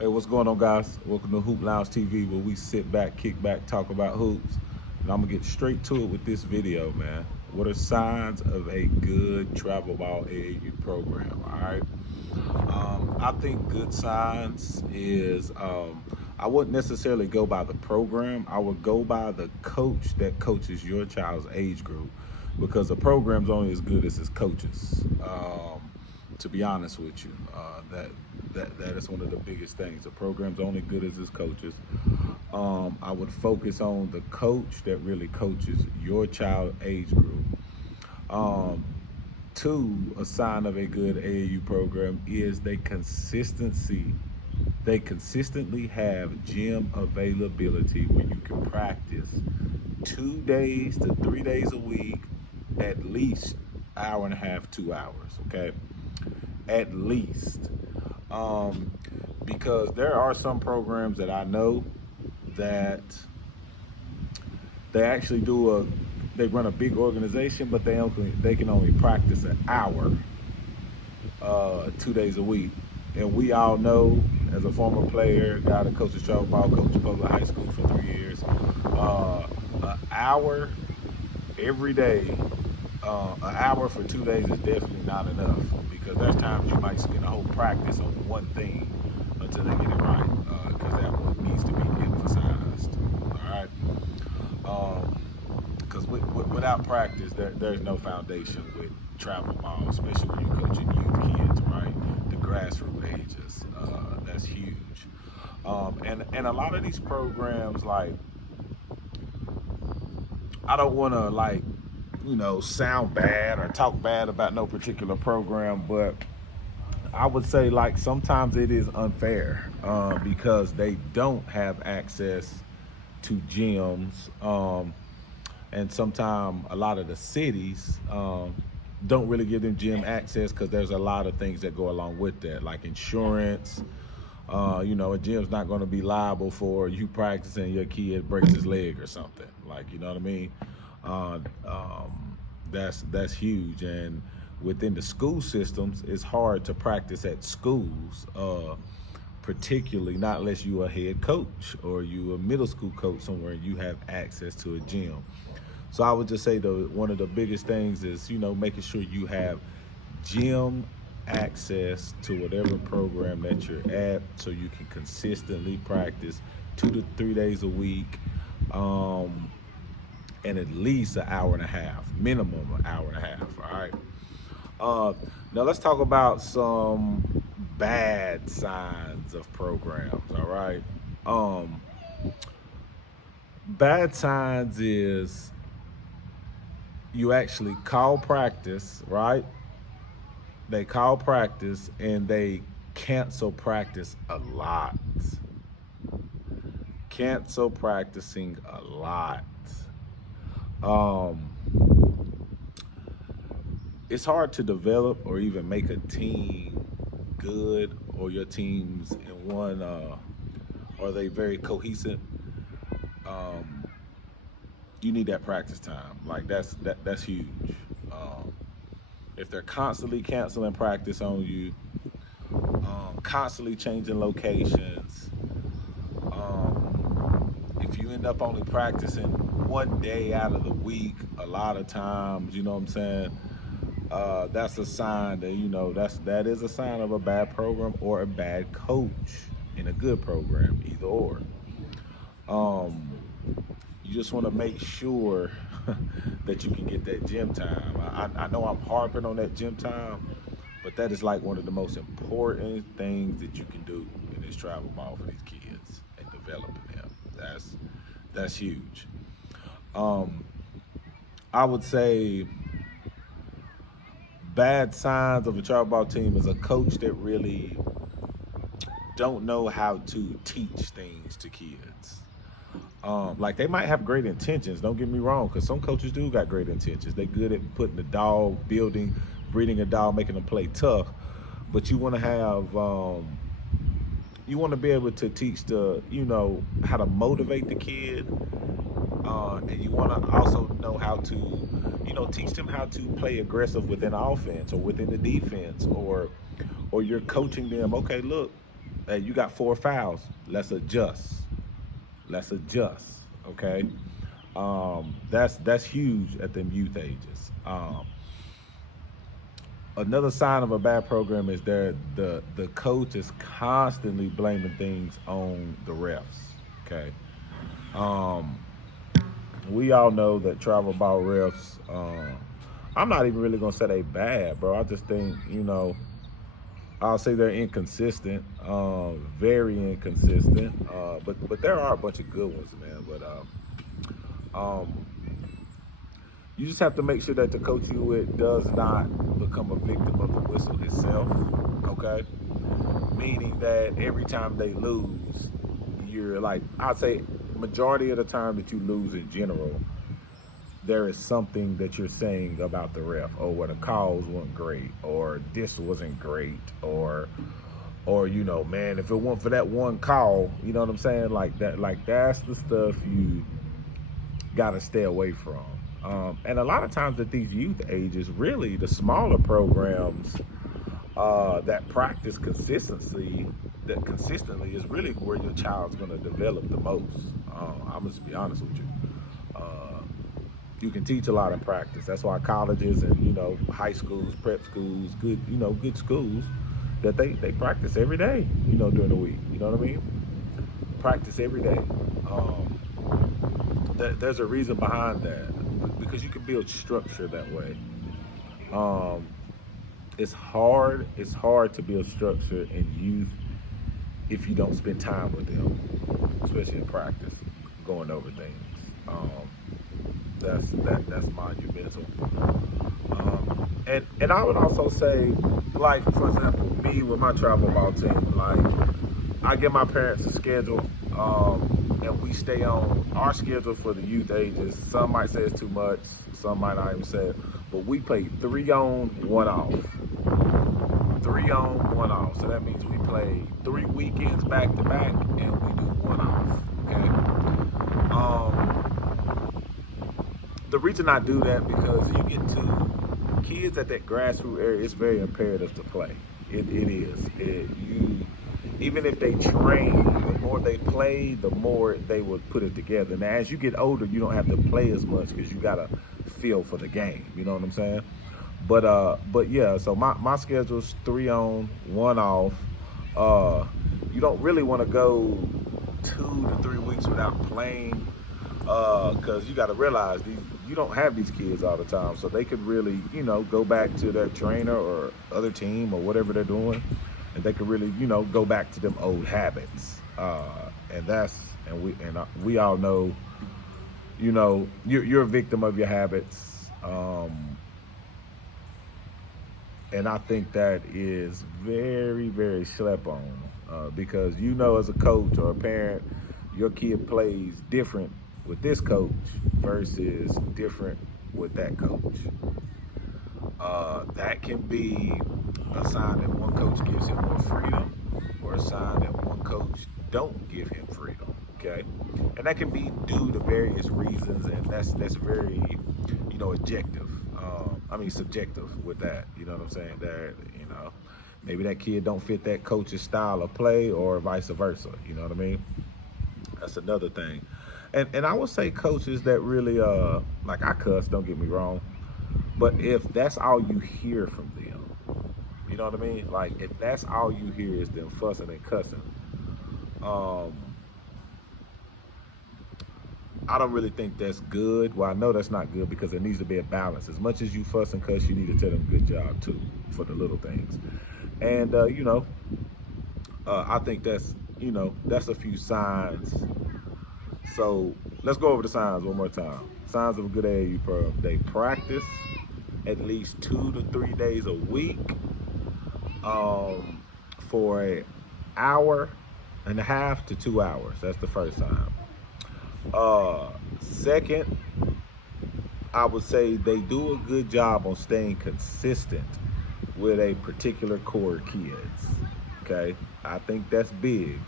Hey, what's going on, guys? Welcome to Hoop Lounge TV, where we sit back, kick back, talk about hoops. And I'm gonna get straight to it with this video, man. What are signs of a good travel ball AAU program? All right. I think good signs is I wouldn't necessarily go by the program. I would go by the coach that coaches your child's age group, because the program's only as good as its coaches. To be honest with you, that is one of the biggest things. The program's only good as its coaches. I would focus on the coach that really coaches your child age group. Um, Two, a sign of a good AAU program is they consistently have gym availability where you can practice 2 days to 3 days a week, at least hour and a half, 2 hours. Okay, at least. Um, because there are some programs that I know that they actually they run a big organization, but they can only practice an hour 2 days a week. And we all know, as a former player, guy that coaches travel ball, coach public high school for 3 years, an hour every day, an hour for 2 days is definitely not enough, because there's times you might spend a whole practice on one thing until they get it right, because that one needs to be emphasized. All right. Because without practice, there's no foundation with travel ball, especially when you're coaching youth kids, right? The grassroots ages, that's huge. And a lot of these programs, like, I don't want to, like, sound bad or talk bad about no particular program, but I would say, like, sometimes it is unfair, because they don't have access to gyms. And sometimes a lot of the cities don't really give them gym access, because there's a lot of things that go along with that, like insurance. A gym's not going to be liable for you practicing, your kid breaks his leg or something. Like, you know what I mean? Uh, that's huge. And within the school systems, it's hard to practice at schools, particularly not unless you're a head coach or you a middle school coach somewhere and you have access to a gym. So I would just say one of the biggest things is, making sure you have gym access to whatever program that you're at, so you can consistently practice 2 to 3 days a week, and at least an hour and a half, minimum an hour and a half. All right. Now let's talk about some bad signs of programs. All right. Bad signs is you actually call practice, right? They call practice and they cancel practice a lot. Cancel practicing a lot. Um, it's hard to develop or even make a team good, or your teams in one, are they very cohesive? Um, you need that practice time. Like, that's huge. Um, if they're constantly canceling practice on you, constantly changing locations, if you end up only practicing one day out of the week, a lot of times, you know what I'm saying? That's a sign that, that is a sign of a bad program or a bad coach in a good program, either or. Um, you just want to make sure that you can get that gym time. I know I'm harping on that gym time, but that is like one of the most important things that you can do in this travel ball for these kids and developing them. That's huge. Um, I would say bad signs of a travel ball team is a coach that really don't know how to teach things to kids. Like, they might have great intentions, don't get me wrong, because some coaches do got great intentions. They're good at putting the dog, breeding a dog, making them play tough. But you want to have, you want to be able to teach how to motivate the kid. And you want to also know how to, teach them how to play aggressive within offense or within the defense, or you're coaching them. Okay, look, Hey, you got 4 fouls. Let's adjust. Let's adjust. Okay. That's huge at them youth ages. Another sign of a bad program is the coach is constantly blaming things on the refs. Okay. Um, we all know that travel ball refs. I'm not even really gonna say they bad, bro. I just think I'll say they're inconsistent, very inconsistent. But there are a bunch of good ones, man. Um, you just have to make sure that the coach you with does not become a victim of the whistle itself. Okay, meaning that every time they lose, you're like, I'd say majority of the time that you lose in general, there is something that you're saying about the ref, or what the calls weren't great, or this wasn't great, or man, if it weren't for that one call, you know what I'm saying, like that, like that's the stuff you gotta stay away from. And a lot of times at these youth ages, really the smaller programs that practice consistently is really where your child's going to develop the most. I'm just be honest with you. Uh, you can teach a lot in practice. That's why colleges and high schools, prep schools, good schools, that they practice every day. During the week. You know what I mean? Practice every day. There's a reason behind that, because you can build structure that way. Um, it's hard. It's hard to build structure in youth if you don't spend time with them, especially in practice, going over things. Um, that's monumental. And I would also say, like for example, me with my travel ball team, like I give my parents a schedule, and we stay on our schedule for the youth ages. Some might say it's too much, some might not even say it, but we play 3 on, 1 off. 3 on, 1 off. So that means we play 3 weekends back to back, and we do 1 off. Okay. The reason I do that, because you get to kids at that grassroots area, it's very imperative to play. It is. Even if they train, the more they play, the more they would put it together. Now, as you get older, you don't have to play as much because you got to feel for the game. You know what I'm saying? But yeah. So my schedule's 3 on, 1 off. You don't really want to go 2 to 3 weeks without playing, because you got to realize you don't have these kids all the time, so they could really go back to their trainer or other team or whatever they're doing, and they could really go back to them old habits. And we all know you're a victim of your habits. And I think that is very, very slept on, because as a coach or a parent, your kid plays different with this coach versus different with that coach. That can be a sign that one coach gives him more freedom, or a sign that one coach don't give him freedom. Okay, and that can be due to various reasons, and that's very objective. Subjective with that. You know what I'm saying? That maybe that kid don't fit that coach's style of play, or vice versa. You know what I mean? That's another thing. And I would say coaches that really like, I cuss, don't get me wrong, but if that's all you hear from them, you know what I mean? Like, if that's all you hear is them fussing and cussing, I don't really think that's good. Well, I know that's not good, because there needs to be a balance. As much as you fuss and cuss, you need to tell them good job too, for the little things. And I think that's a few signs. So let's go over the signs one more time. Signs of a good AAU pro: they practice at least 2 to 3 days a week, for an hour and a half to 2 hours. That's the first sign. Second, I would say they do a good job on staying consistent with a particular core of kids. Okay, I think that's big.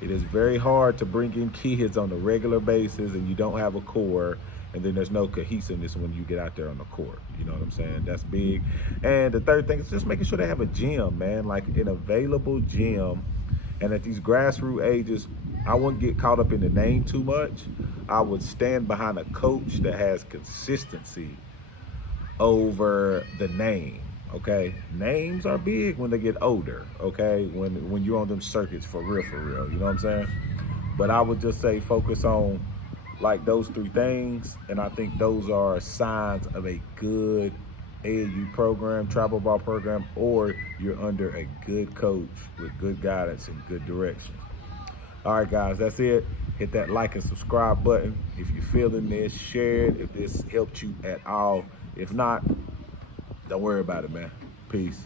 It is very hard to bring in kids on a regular basis and you don't have a core, and then there's no cohesiveness when you get out there on the court. You know what I'm saying? That's big. And the third thing is just making sure they have a gym, man, like an available gym And at these grassroots ages, I wouldn't get caught up in the name too much. I would stand behind a coach that has consistency over the name. Okay, names are big when they get older. Okay, when you're on them circuits for real. You know what I'm saying? But I would just say focus on like those three things, and I think those are signs of a good AAU program, travel ball program, or you're under a good coach with good guidance and good direction. All right, guys, that's it. Hit that like and subscribe button if you're feeling this. Share it if this helped you at all. If not, don't worry about it, man. Peace.